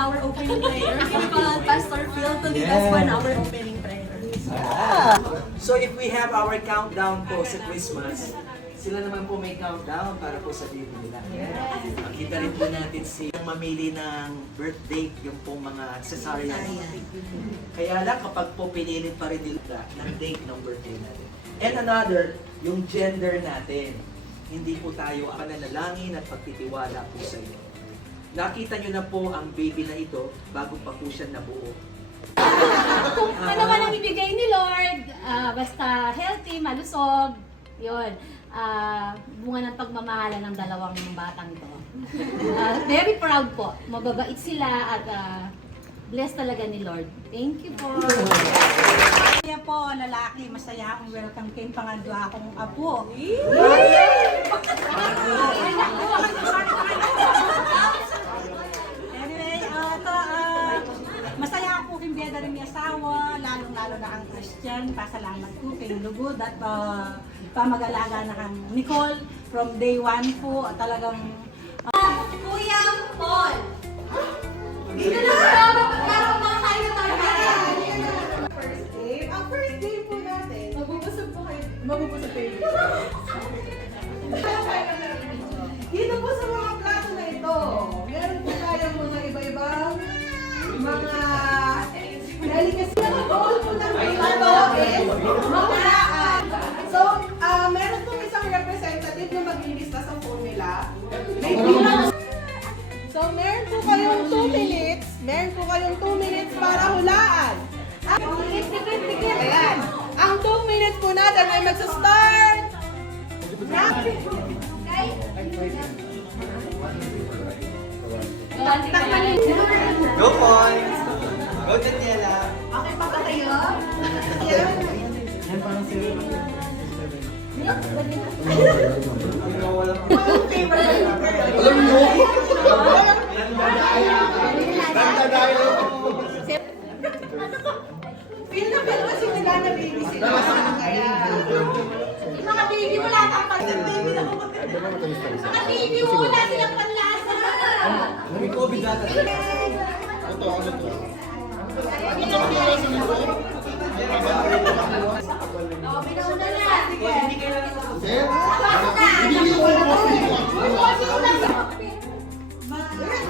our opening prayer. We call Pastor Phil to lead us for our opening prayer. So if we have our countdown po sa Christmas, sila naman po may countdown para po sa baby nila. Makita rin po natin si mamili ng birth date, yung pong mga cesarean. Kaya lang kapag po pinilit pa rin nila ng date ng birthday natin. And another, yung gender natin. Hindi po tayo pananalangin at pagtitiwala po sa iyo. Nakita nyo na po ang baby na ito bago pa po siya nabuo. Kung ano man ang ibigay ni Lord, basta healthy, malusog, yun. Bunga ng pagmamahala ng dalawang batang ito. Very proud po. Mababait sila at blessed talaga ni Lord. Thank you po. Kaya po, lalaki, masaya ang welcome kay pangalawa akong apo. Anyway, masaya ako kung biyada rin may asawa, lalong-lalo na ang Christian. Pasalamat po kay Lugod at pamag-alaga na kang Nicole. From day one po, talagang Kuya Paul! Dito na siya! Magpagkaroon mga kayo tayo! Ang first day po natin, mabubusog po kayo. Mabubusog kayo. Dito po sa mga plato na ito, meron po tayong mga iba-ibang mga delicacy na goal po ng ito is mahulaan. So, meron po isang representative na maglilista sa formula. May bilang. So, meron po kayong 2 minutes. Meron po kayong 2 minutes para hulaan. Ayan. Ang 2 minutes po natin ay magsa-start. Go points! Go Daniela! Okay pa ba kayo? Ayan. Walang favor na yung girl. Feel kasi nila na baby sila. Kaya... Yung mga baby wala kang panlasa. Mga baby mo wala silang panlasa. May COVID data. Binauna na.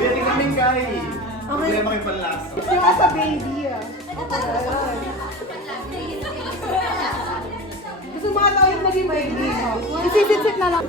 Pwede kaming kay. Problema kay panlasa. Yung sa baby ah. Gusto mga tao yung naging baby. Isisit na lang.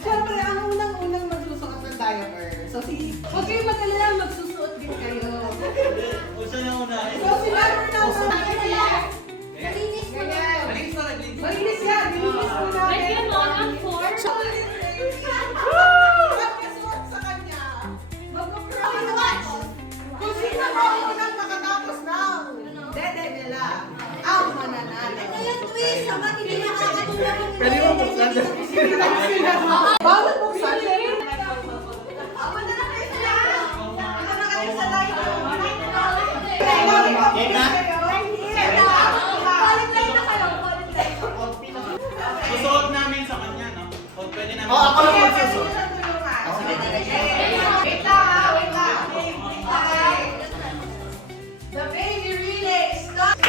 Siyempre, ang unang-unang magsusuot ng diaper. So, huwag kayong mag-alala, magsusuot din kayo. So, sila na Malinis mo na. Malinis yan, nilinis mo namin. May ganon ang form. Pagkasuot sa kanya, mag-watch. Kung sino ang unang makatapos ng dede nila, ang mananalo. Ngayon, twist, sa hindi nakakatulong yung Pwede mo buksan dyan. Bawal buksan. Awan na kayo sa live. Awan na kayo sa live. Susuot namin sa kanya, no? O, pwede namin. Ako lang magsusuot. Wait lang. The baby relay starts.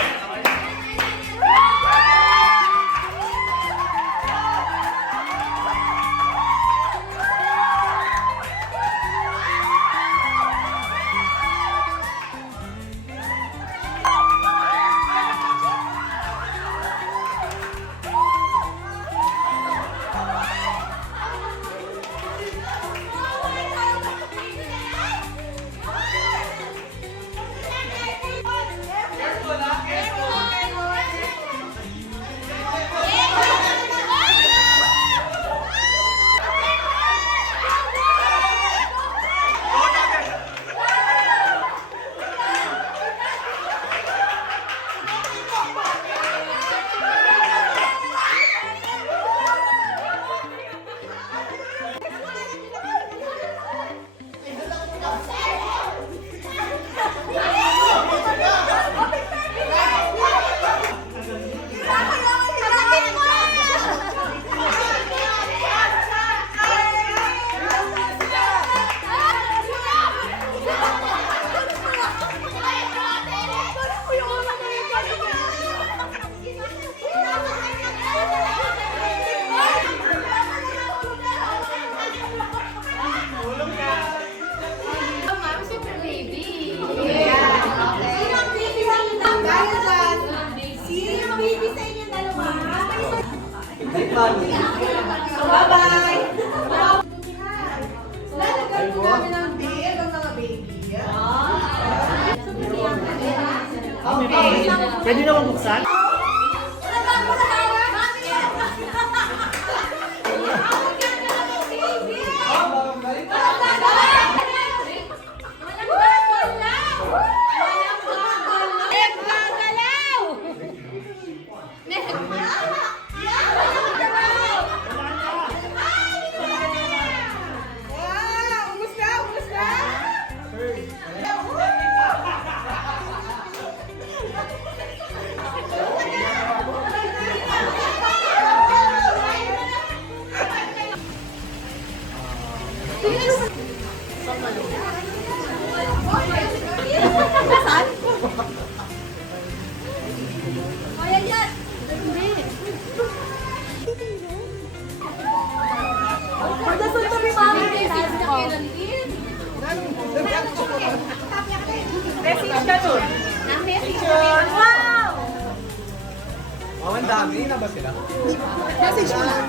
So, bye-bye! Lalagyan po namin ng bib ang mga baby. Pwede naman buksan? Wow! Umus na! Umus na! Oh, ang dami na ba sila? Message mo lang.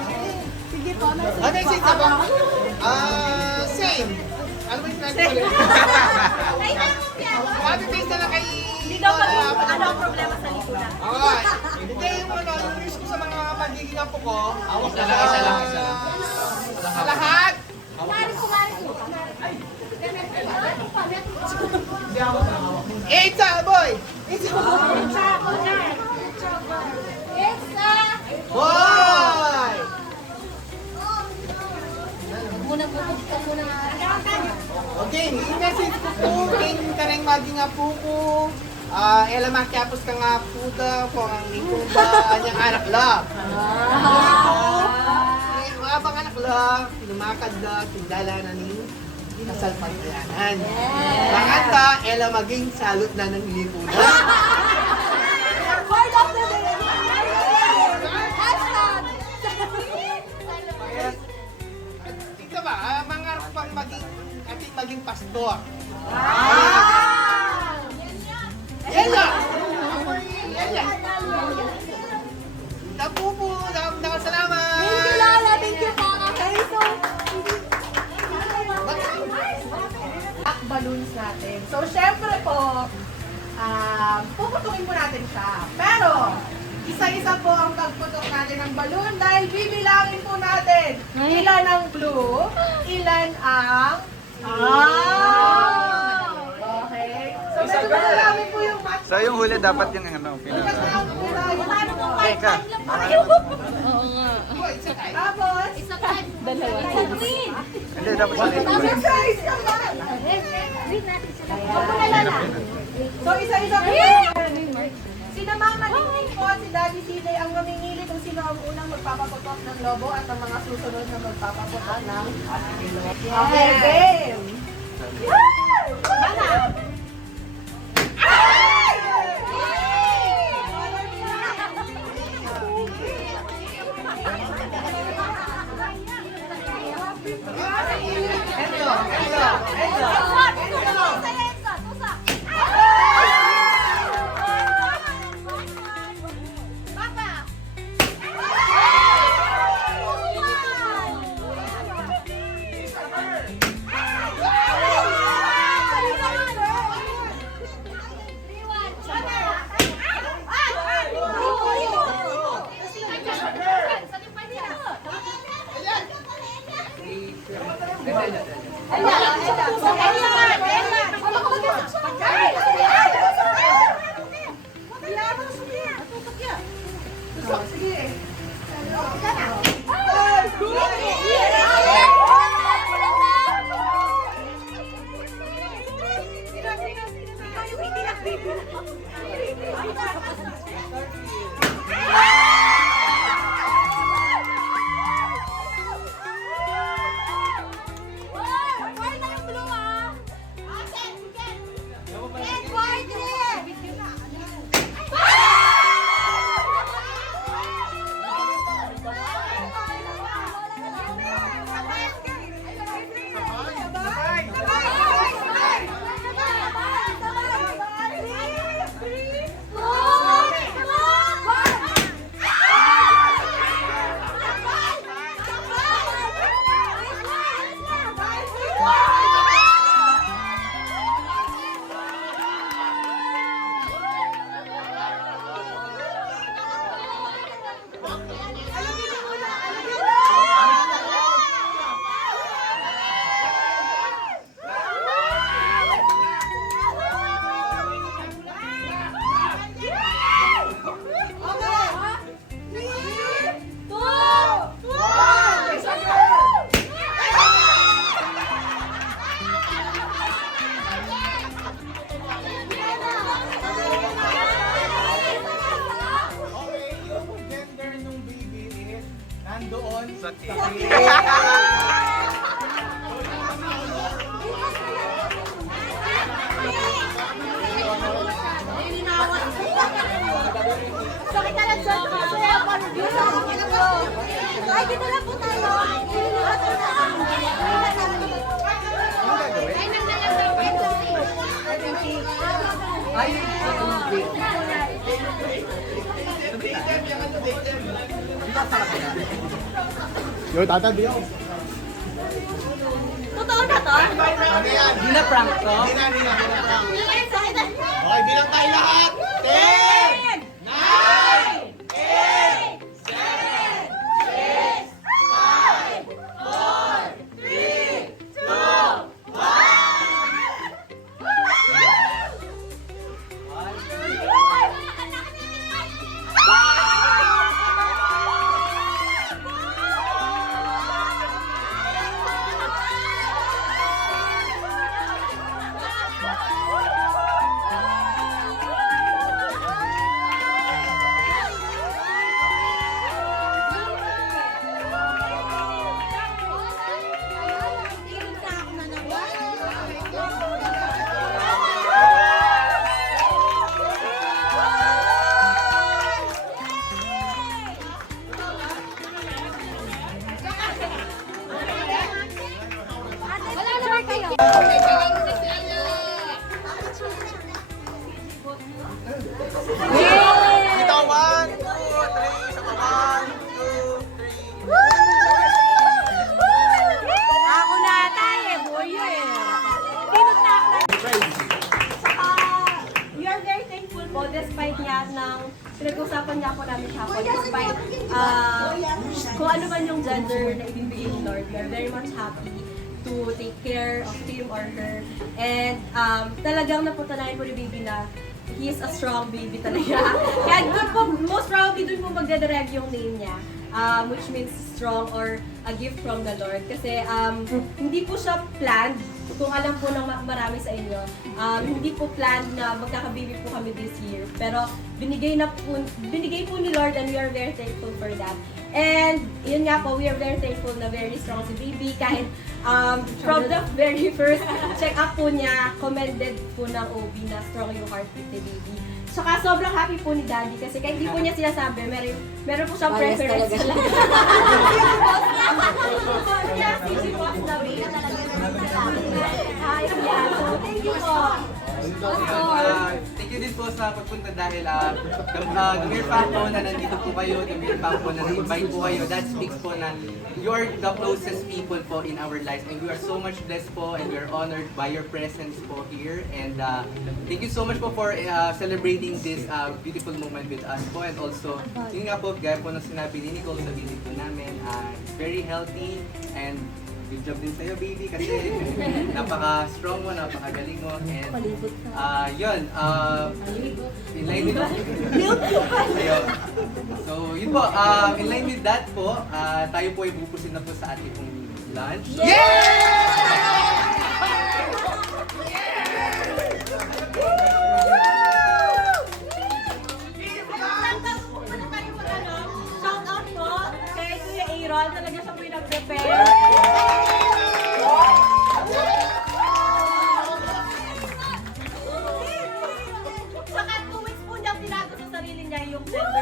Ano yung sita ba? Same. Ano ba yung plan ko ulit? Copy-paste na lang kay... Hindi daw ano ang problema sa likod? Okay. Hindi yung ano, yung wish ko sa mga magiging apo ko. Isa lang. Sa lahat. It's a boy! It's a boy! Okay, i-message ko po king kareng maging apo ko. Ela makiapos ka nga po da kung ang ikaw ba anyang anak la. Abang anak la, lumakad la, tindala na ni kasal pagkayanan. Makanta, ela maging salot na ng lipo na. Word of the day! Tika ba, mangarap pang maging pastor. Ela! Ela! Napupo, nakasalamat! Thank you po. Okay, so... balloons natin. So, syempre po, puputukin po natin siya. Pero, isa-isa po ang pagputok natin ng balloon dahil bibilangin po natin ilan ang blue, ilan ang... Okay. So, medyo marami po yung match. So yung huli dapat yung ano, pinaka. Teka. Tapos, Hindi, dapat sa likod. exercise ka ba? So, isa-isa po. Si Mama Ningning po, si Daddy Silay ang mamingili kung sino ang unang magpapaputok ng lobo at ang mga susunod na magpapaputok ng okay, game! Mana? Sakit na lang dyan. Kasi ako review sa akin ko. Ay, dito lang po tayo. Ay, nagdalang daw. Yo, tatabi ako. Totoo na to? Hindi na prank to? Okay, bilang tayo lahat. 10! despite niya ng pinag-usapan niya po namin siya po, despite kung ano man yung gender na ibibigay ni Lord, we are very much happy to take care of him or her. And talagang napatunayan po ni Baby na he is a strong baby talaga. Kaya doon po, most probably doon po magdadrag yung name niya. Which means strong or a gift from the Lord. Kasi hindi po siya planned. Kung alam po ng marami sa inyo, hindi po planned na magkakababy po kami this year. Pero binigay po ni Lord and we are very thankful for that. And yun nga po, we are very thankful na very strong si Baby. Kahit from the very first check-up po niya, commended po ng OB na strong yung heartbeat ni Baby. Saka sobrang happy po ni Daddy kasi kahit hindi po niya sinasabi, meron po siyang preference talaga. Si Boss daw, ay, yeah. So, thank you po. Thank you din po sa pagpunta dahil the mere fact po na nandito po kayo, the mere fact po na na-invite po kayo, that speaks po na you are the closest people po in our lives and we are so much blessed po and we are honored by your presence po here and thank you so much po for celebrating this beautiful moment with us po and also yun nga po, gaya po ng sinabi ni Nicole sa video po namin, very healthy and good job din sa'yo, Baby, kasi napaka-strong mo, napaka-galing mo, and yun, in line with that, ayun. So, yun po, in line with that po, tayo po ay bupusin na po sa ating pong lunch. Shout out po kay Kuya Aaron, talaga siya po yung nag-prepare. Saka 2 weeks po niyang tinago sa sarili niya yung gender